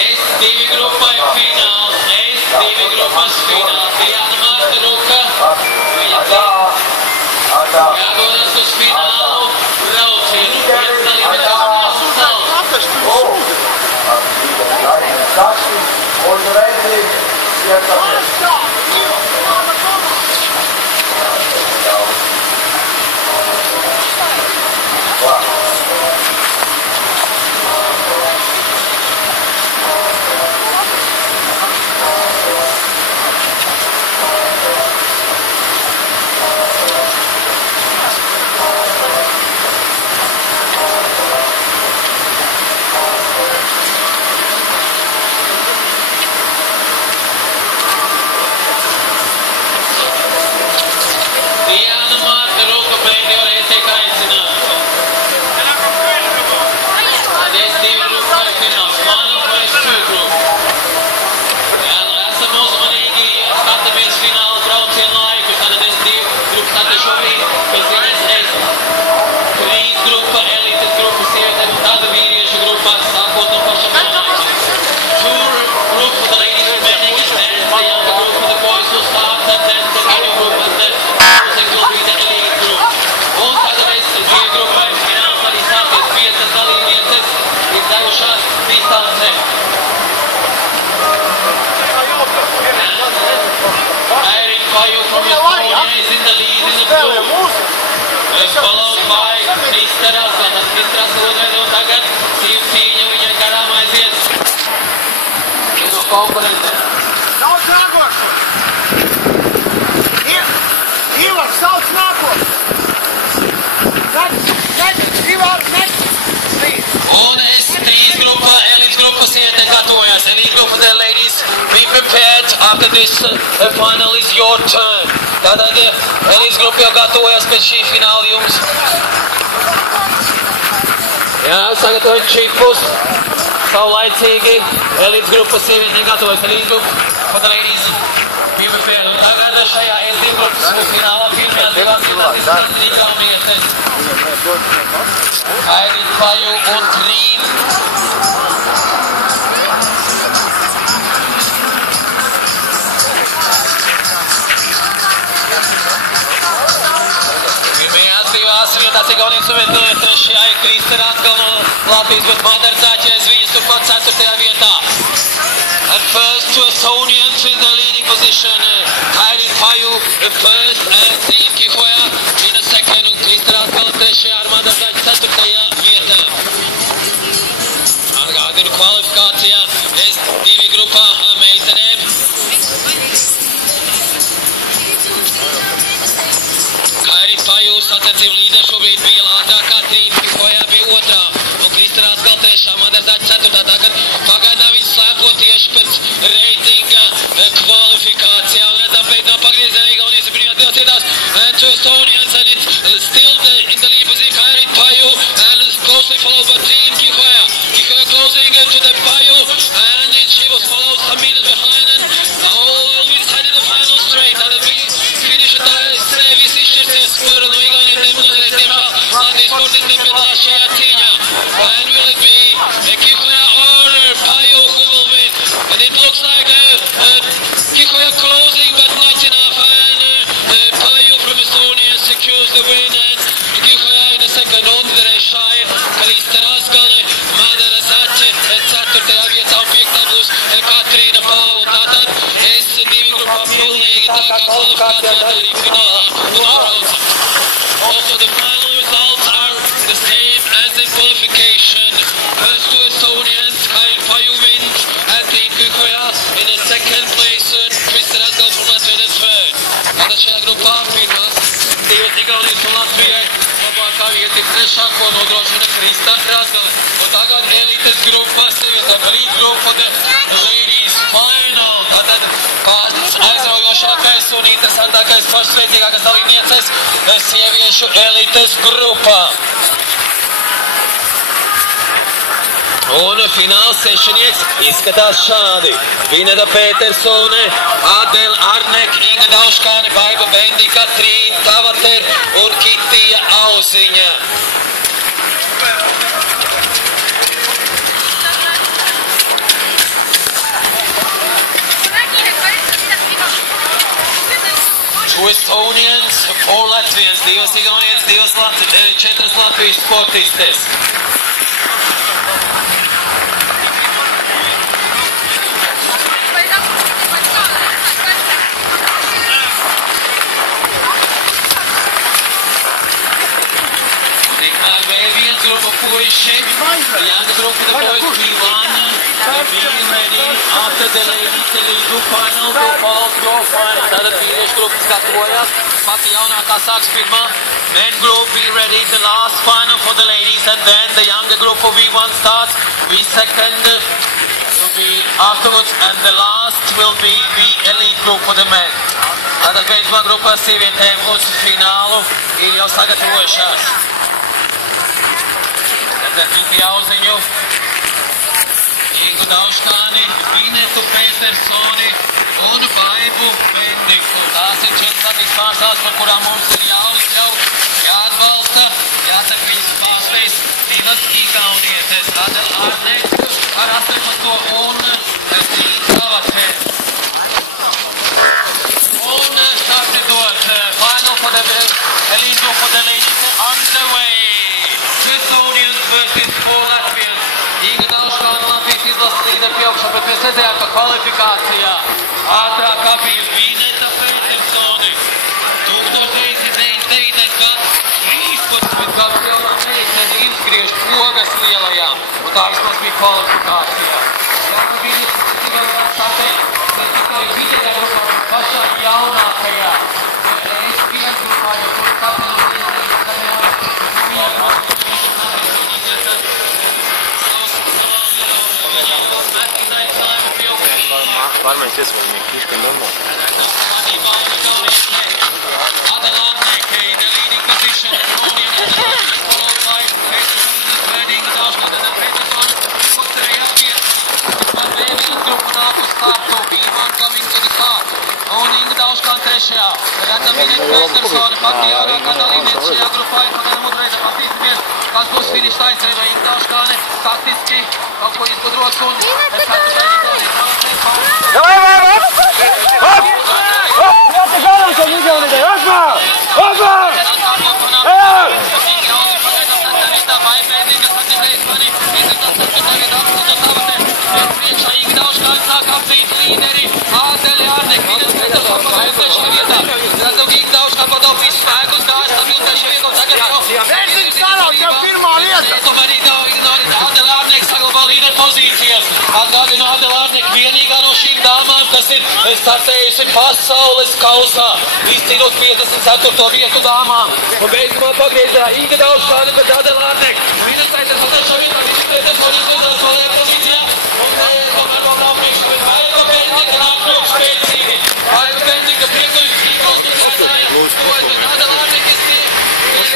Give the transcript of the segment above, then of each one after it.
S2 grupai fināls, S2 grupas fināls, Diana Marta Ruka, viņa jādodas uz finālu braucienu, piedalīties Diana Marta Ruka pēdējo reizi tiek aicināta. Tad S2 grupai fināls, Manu S2 grupa. Esam uzmanīgi, skatāmies fināla braucienu laiku. Tātad S2 grupas, tātad šobrīd pēc ziņas S3 grupa, elites grupa sievietēm, un tāda vīriešu grupa, sākot no pašam jaunākiem. Tour group for the ladies remaining is then the younger group for the boys will start, and then the junior group and the will be the elite group. Un tāda S2 grupai fināls arī sācies 5 dalībnieces izdevušās distancē. Irene Paju from Estonia is in the lead in the blue. Followed by Krista Razgana. Krista Razgana un tagad cīņa viņai garām aiziet. No konkurentiem. Sauc nākošo! Ivar, sauc nākošo! Ivar, Un S3 grupa, elites grupa sievietēm gatavojas. Elite grupa, the ladies, be prepared. After this final is your turn. Tātad elites grupa jau gatavojas pēc šī fināla jums. Jā, sagatavot čipus. Saulaicīgi. Elites grupa sievietēm gatavojas. Elite grupa, for the ladies, be prepared. Un tagad šajā S2 grupas finālā pirmajās divām gimnastiskas igaunietes. Irene Paju un Trīn. Pirmajās divās vietās Igaunijas suvētājā trešajā ir Krista Razgana no Latvijas, bet Madara Zaķēs viņas turpat 4. vietā. And first to Estonians in the leading position, Irene Paju first and Trīn Kihoja in the second, un Krista Razgana trešajā ar Madara Zaķi 4. vietā. Atgādinu kvalifikācijā S2 grupā meitenēm. Irene Paju sacensību līderi šobrīd bija ātrākā, Trīn Kihoja bija otrā, un Krista Razgana trešā, Madara Zaķi 4. Tagad pagaidām viņi slēpo tieši pēc reitinga kvalifikācijām. Redzam, pēdējā pagriezienā Igaunijas ir brīvā cītās, and to Estonians, and it's still in the lead position, Irene Paju, and closely followed by Trīn Kihoja. Kihoja closing to the Paju, and she was followed some minutes behind, and all will be decided in the final straight. Tātad viņi finiša tā visi izšķirties, kur no Igaunietēm uzreiz, diemžēl, Latvijas sportistiem piedalās šajā cīņā. And will it be Kihoja or Paju who will win? And it looks like Kihoja closing, but not enough, and Paju from Estonia secures the win, and Kihoja in the second on the Rešai, Krista Razgana, Madara Zaķe 4. vietā un 5. būs Katrīna Pāvla. Tātad S2 grupā pilnīgi tā kā kvalifikācijā arī finālā un nobraucam. Also the final results are the same as in qualification. First to Estonians, Irene Paju wins, and Trīn Kihoja in the second place, Krista Razgana from Latvia in the third. Tātad šajā grupā pirmās divas Igaunijas un Latvijai labākā vieta ir trešā, ko nodrošina Krista Razgana. Un tagad elites grupa sievietēm, elite grupa, the ladies final. Tātad pats aizraujošākais un interesantākais pašsveicīgākais dalībnieces sieviešu elites grupā. Un fināls sešinieks izskatās šādi. Vineta Petersone, Adela Arnek, Inga Dauškāne, Baiba Bendika, Trīna Tavater un Kitija Auziņa. Two Estonians, 4 Latvians, 2 Igaunietis, 4 Latvijas sportistes. Vēl viens grupa puiši, young group of the boys P1, being ready after the ladies the lead group final, the falls group final. Tātad vīriešu grupas gatavojas, pati jaunākā sāks pirmā. Men group be ready, the last final for the ladies, and then the younger group for V1 starts, V2 will be afterwards, and the last will be the elite group for the men. Tātad beidzamā grupā sievietēm uz finālu ir jau sagatavojušās. Tad Miki Auziņu, Ingu Dauškāni, Vinetu Petersoni un Baibu Bendiku. Tās ir 4 Latvijas pārstāvs, par kurām mums ir jāuzļauj, jāatbalsta, jāsaka viņas pārspējas 2 Igaunietes. Adela Arnek ar 18 un Zīta Lavapē. Un startidot, final for the elite group for the ladies underway. Estonians versus 4 Latvians. Inga Dauškāna Latvijas izlases līderi pieaugšā, bet mēs redzējām, ka kvalifikācijā ātrākā bija Vineta Petersoni. 1999. gads, 13 gads jaunā meitene izgriež pogas lielajām, un tā vismaz bija kvalifikācijā. Tāpēc Vineta startē ne tikai vidējā grupā, bet pašā jaunākajā. Es viens grupā, jo kur kapilu Pārmaiņas iesvaļņiem, kīška normāli. Un Inga Dauškāna trešajā. Redzam Vineta Petersoni, pati jaunākā dalībniece šajā grupā ir pagaidām otrreiz. Patīsimies, kas būs finiša taisnība. Inga Dauškāne taktiski kaut ko izgudros un es kādu beidīgi Jāte garām, ko Igaunidē! Opa! Opa! Atgādinu Adela Arnek vienīgā no šīm dāmām, kas ir startējusi pasaules kausā, izcīnot 54. vietu dāmām. Un beidzamā pagriezā Inga Dauškāne, bet Adela Arnek. Vineta Petersoni trešā vietā, Vineta Petersoni izgudrās valē pozīcijā. Un tomēr vēl nav priekšā, bet Baiba Bendika nāk ļoti spēcīgi. Baiba Bendika priekšā Zīgos uzrādāja. Bet Adela Arnek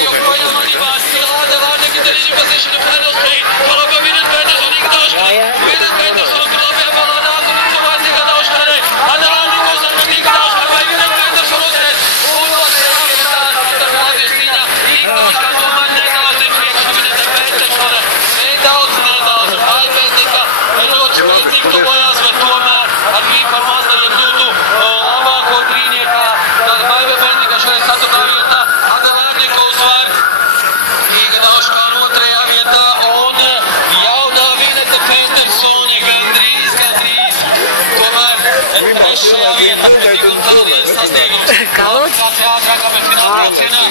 joprojām manībās. Adela Arnek ir leading position of final straight. Follow by Vineta Petersoni, Inga Dauškāne. Vineta Petersoni tur labajā balā nāk un tuvās Inga Dauškānei. Adela Arnek uzvar Inga Dauškāne vai Vineta Petersoni uzreiz. Un otrajā vietā starp latviešu cīņā. Inga Dauškāne tomēr nedaudz ir priekšā Vineta Petersoni. Nedaudz. Vai Bendika ir ļoti spēcīgi tuvojās, bet tomēr ar viņu par mazajiem dotu labāko trīniekā. Tad Baiba Bendika šeit 4. vietā. Adela Arnek uzvar. Inga Dauškāne otrajā vietā un jaunā Vineta Petersoni gandrīz. Tomēr trešajā vietā un paldies sasniegums. Kvalifikācijā ātrākā, bet fināla braucienā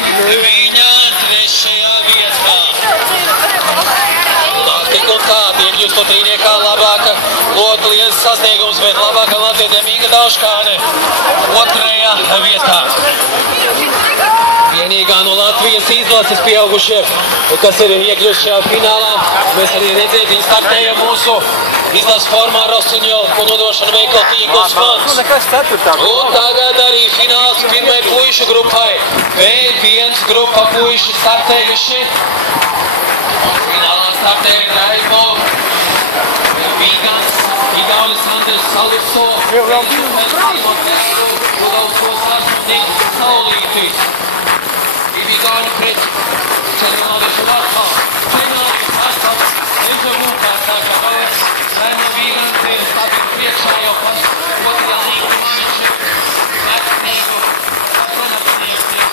viņa trešajā vietā. Tik un tā, tiek jūs to trīniekā labāka ļoti liels sasniegums, bet labākā latvietēm Inga Dauškāne otrajā vietā. Vienīgā no Latvijas izlases pieaugušie, kas ir iekļuvuši šajā finālā. Mēs arī redzējām, viņi startēja mūsu izlases formā Rosuņovu, ko nodošana veikala tīkls fonds. Un tagad arī fināls pirmai puišu grupai. B1 grupa puiši startējuši. Finālā startēja Graibo, Vigans, Igaunis Andres Saluso, Udovs Kostas un Niks Saulītis. Igauni pret Ceļināliešu vārtā. Ceļināliešu vārtā. Viņš jau būtā sākā daudz. Raimo Vīgants ir stabili priekšā jau pas otrajā līgumā. Viņš ir vecnīgu. Apronapsniegties.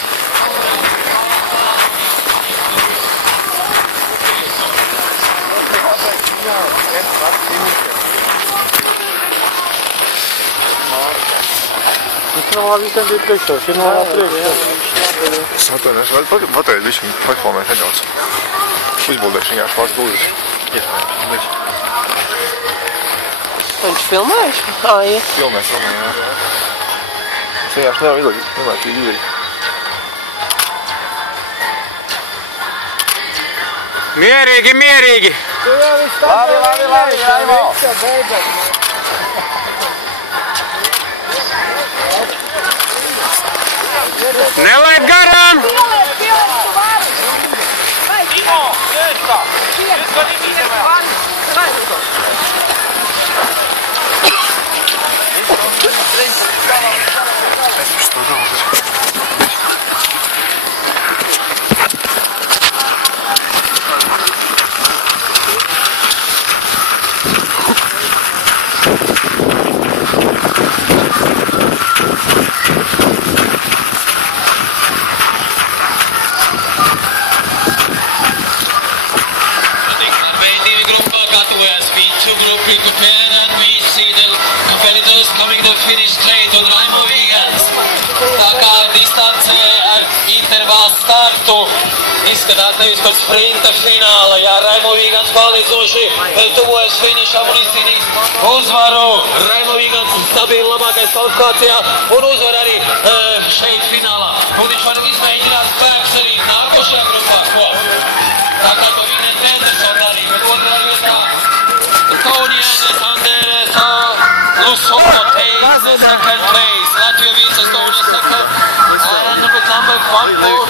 Normāli visiem bija priekšā, šī normāli priekšā. Es atvainojos, vēl pateikt visu pakfilmēt nedaudz. Uzbuldēšu vienkārši pāris buldes. Iespējams. Viņš filmējuši? Jā. Filmēs, jā. Es vienkārši nevaru izlaikt video. Mierīgi, mierīgi! Labi, Raimo! Nelaid garām! Prepare and we see the competitors coming to finish straight on Raimo Vīgants. Tā kā distance ar intervālu startu izskatās nevis pēc sprinta fināla, jā, Raimo Vīgants palīdzoši tuvojas finišam un izcīnīs uzvaru. Raimo Vīgants stabili labākais kvalifikācijā un uzvar arī šeit finālā. Un viņš var izmēģināt spēks arī nākošajā grupā. Tā kā to Vīgants Andersons arī, bet otrā vietā Estonian Sander Lusovo takes the second place. Latvia wins Estonia second. And with number 144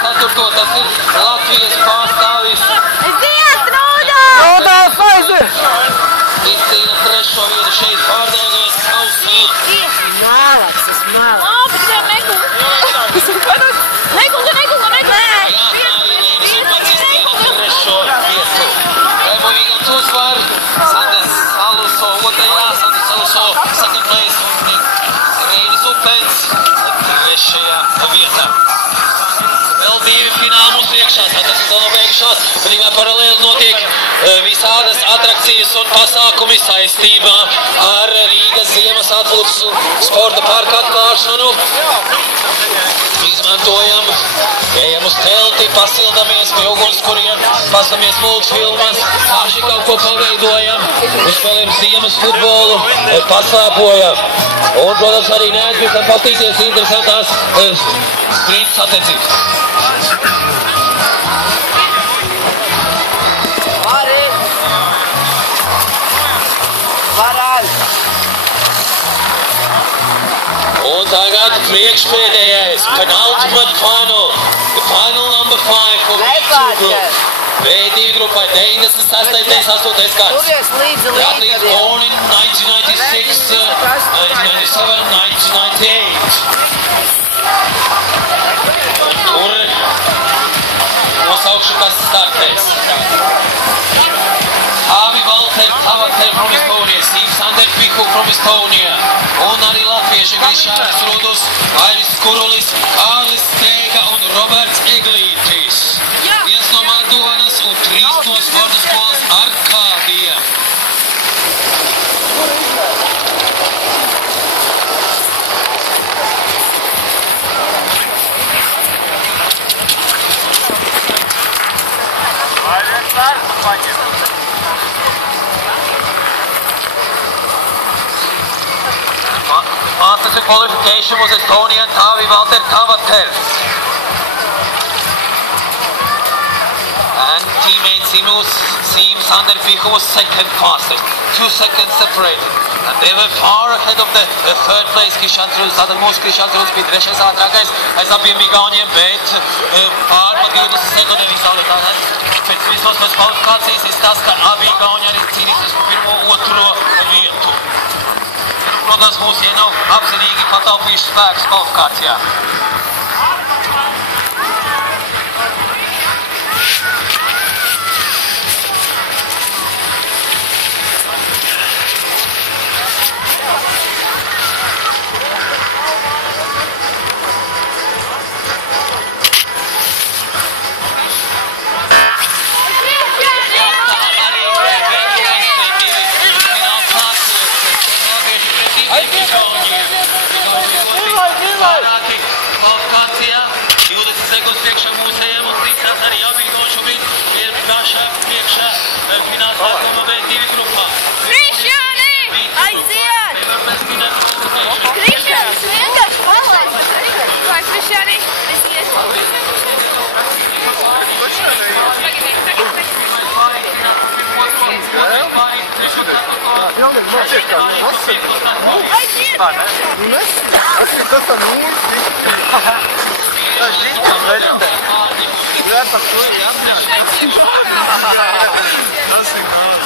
ceturto. Tas ir Latvijas pārstāvis. Rodolf aiziet! Izcīna trešo vietu šeit pārdēļos Ausī. Mēlaks, es mēlaks. Labi, tikai negulu. Trešo vietu. Raimo Vīgants uzvar. Sanders Saluso otrajā. Sanders Saluso second place. Un Reinis Upens trešajā vietā. Vēl divi fināli mums priekšā, tas vēl nav beigušās. Vienībā paralēli notiek visādas atrakcijas un pasākumi saistībā ar Rīgas ziemas atpūtas un sporta parka atklāšanu. Izmantojam, ejam uz telti, pasildamies pie ugunskuriem, paskamies multfilmas, paši kaut ko paveidojam, uzspēlējam ziemas futbolu, paslēpojam. Un, protams, arī neaizmirstam paskatīties interesantās sprinta sacensības. Un tagad priekšpēdējais, penultimate final, the final number 5 for B2 group. B2 grupai 96. 98. gads. Athletes born in 1996, 1997, 1998. Tur nosaukšu, kas startēs. Avi Valter Tavater from Estonia, Steve Sander Pihu from Estonia. Un arī latvieši Grišānis Rudos, Airis Kurulis, Kārlis Steiga un Roberts Eglītis. Viens no Manduvanas un 3 no sporta skolas Arkādija. After the qualification was Estonian Taavi Valter Tavater. And teammate Siim Sander Pihu was second fastest, 2 seconds separated. And they were far ahead of the third place Krišjāns Ruds. Tātad mūsu Krišjāns Ruds bija trešais ātrākais aiz abiem Igauniem, bet pār pa 20 sekundēm izsāli. Tātad pēc visos pēc kvalifikācijas izstāsta, ka abi Igauni arī cīnīsies par pirmo, otro vietu. Protams, mūs jau nav apzinīgi pataupījuši spēkus kvalifikācijā. Pilnīgi notiek kā nosaka. Tas tā mūsu. Tā ir ģiņķa vērtē. Jā, par to jāapņāk. Tas ir nāc.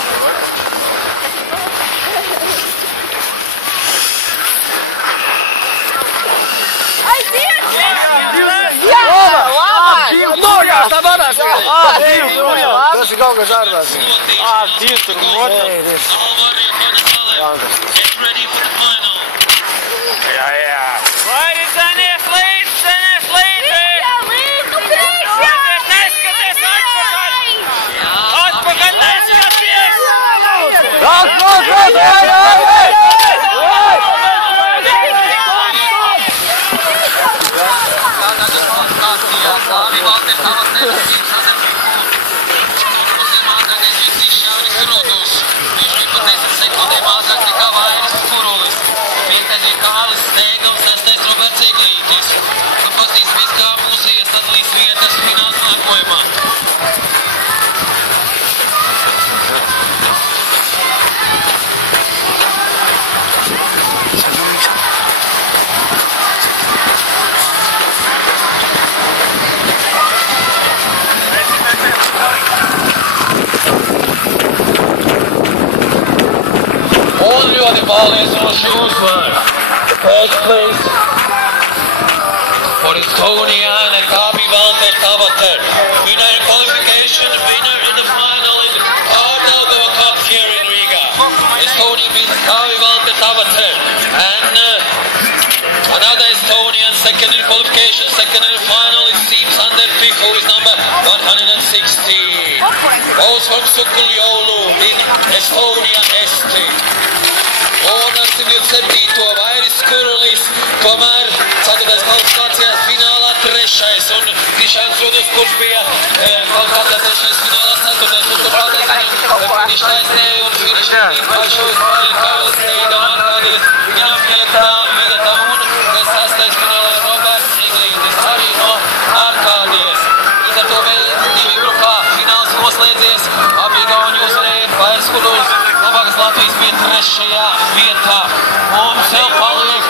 Nogās, tā varās! Tas ir kaut kas ārvās. Dievs, tur motors. Jā. Vai zinies līdz! Neskaties atpakaļ, neskaties! Ļoti pārliecinoši uzvar. First place for Estonia and Kabi Valter Tavater. Winner in qualification, winner in the final in Ardalgo Cup here in Riga. Estonia beats Kabi Valter Tavater. And another Estonian second in qualification, second in the final. It seems Sander Pik, who is number 160. Goes from Sukuljoulu in Estonia Esti. Onasim 27. Vairis Kurulis, tomēr 4. kvalifikācijās finālā 3. un Krišāns Rudus, kurš bija kvalifikācijās 3. finālā 4. un turpāk finiša aizstēja un finiša izbaišos Kailis Reida Arkādijas, viņam pieliktā vieta un 6. finālā Roberts Iglītis, arī no Arkādijas. Līdz ar to vēl 2 grupā fināls noslēdzies, abi Igauni uzvarēja Vairis Kurulis. Labākas Latvijas bija 3. vietā. Mums vēl paliek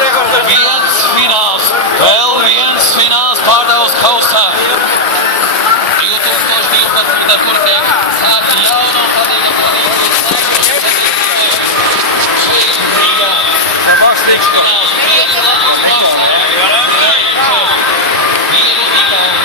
viens fināls. Vēl viens fināls pārdevus kausā. 2012. kur tiek sākta jauna un patīkama šeit Rīgā. Fināls. Viens Latvijas kausā. Vienu Igauni.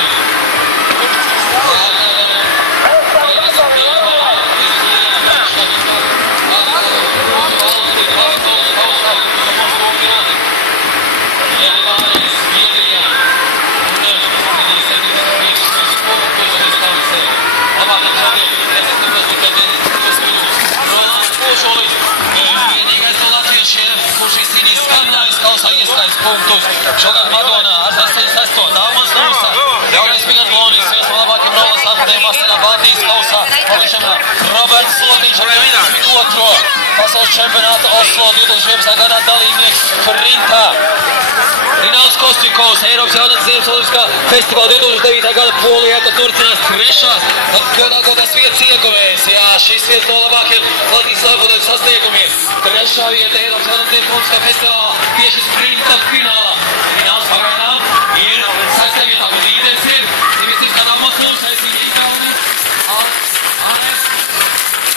Punktus. Šogad Madonā ar 66. Dāmas Lūsā. Jaunais biatlonis, viens no labākiem rollas atgadiem vasarā Baltijas kausā. Pališanā Roberts Slotīņš ar 22. pasaules čempionāta Oslo 2011. gadā dalībnieks sprintā. Rināls Kostīkovs, Eiropas jaunatnes ziemas olimpiskā festivāla 2009. gada Polijā, kad turcinās 3. godas vietas ieguvējs. Jā, šis viens no labākiem Latvijas slēpotāju sasniegumiem. 3. vieta Eiropas jaunatnes ziemas olimpiskā festivālā tieši sprinta finālā. Fināls pagaidām ir 6. vietā, bet līderis ir Dimitris Kadamos Lūsais, viņa Igaunis, Anes.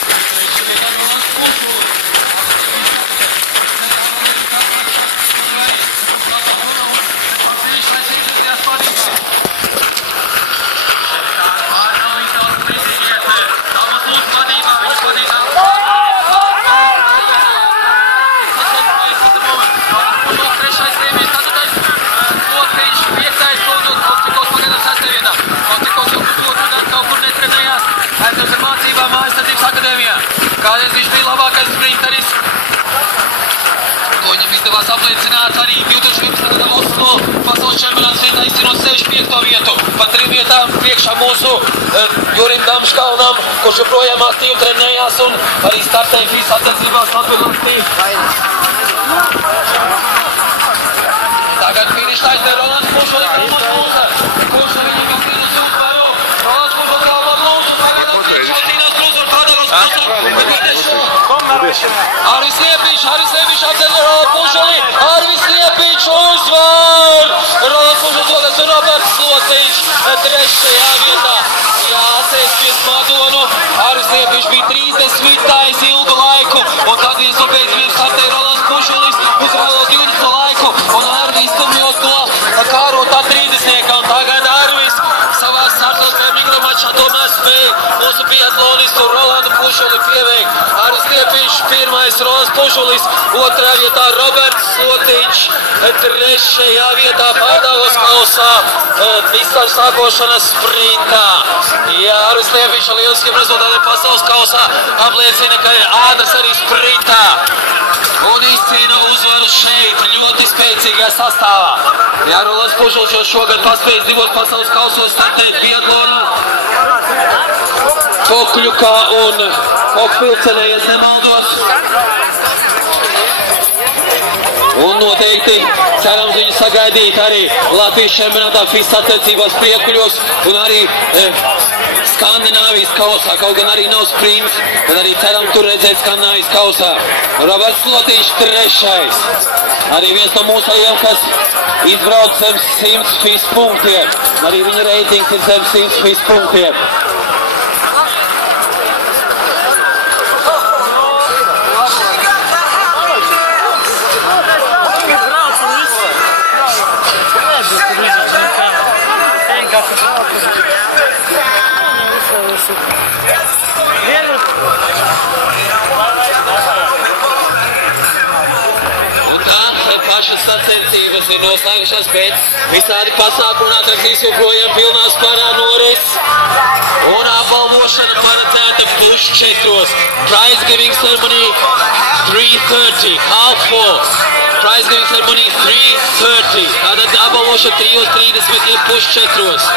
3. vietā Rolands Pušulis. Aizņems ar mācībām Mājasardzības akadēmijā. Kādreiz viņš bija labākais sprinteris. To viņam izdevās apliecināt arī 2011. gada Oslo pasaules čempionāts vietā izcinot 65. vietu. Pa 3 vietām priekšā mūsu Jurim Damškalnam, kurš joprojām aktīvi trenējās un arī startēja FIS sacensībās Latvijas. Tagad finiša aizstēja Rolands Pušulis, Rolands Lūsais. Kurš ar viņu kapteinas uzvaru? Rolands Pušulis, Rolands Lūsais. Liepiņš. Arvis Liepiņš apdzer Pušuli. Arvis Liepiņš uzvar. Rolands Pušulis otrais un Roberts Slotiņš trešajā vietā. Jāsēs pēc Madonu. Arvis Liepiņš bija 30. ilgu laiku. Un tad viens no beidzamiem startēja Rolands Pušulis uz vēlo 20. laiku. Un Arvis stumjos no kārotā 30. Un tagad Arvis savā startotajā mikromačā tomēr spēja mūsu biatlonistu Rolandu Pušuli pieveikt. Arvis Liepiņš pirmais, Rolands Pušulis otrajā vietā, Roberts Slotiņš trešajā vietā pārdāvos kausā distances sākošanas sprintā. Jā, Arvis Liepiņš ar lieliskiem rezultātiem pasaules kausā apliecina, ka ir ātrs arī sprintā. Un izcīna uzvaru šeit ļoti spēcīgā sastāvā. Jā, Rolands Pušulis jau šogad paspējis divos pasaules kausos startēt biatlonu Kokļukā un Kokpilcenē, ja nemaldos. Un noteikti cerams viņu sagaidīt arī Latvijas čempionātā FIS sacensībās Priekuļos un arī Skandināvijas kausā, kaut gan arī nav sprints, bet arī ceram tur redzēt Skandināvijas kausā. Roberts Slotiņš trešais. Arī viens no mūsējiem, kas izbrauc zem 100 FIS punktiem. Arī viņa reitings ir zem 100 FIS punktiem. Pašas sacensības ir noslēgušās, bet visādi pasākumi un atrakcijas joprojām pilnā spārā noris. Un apbalvošana paredzēta pusčetros. Prize giving ceremony 3:30, half four. Prize giving ceremony 3:30. Tātad apbalvošana 3:30 pusčetros.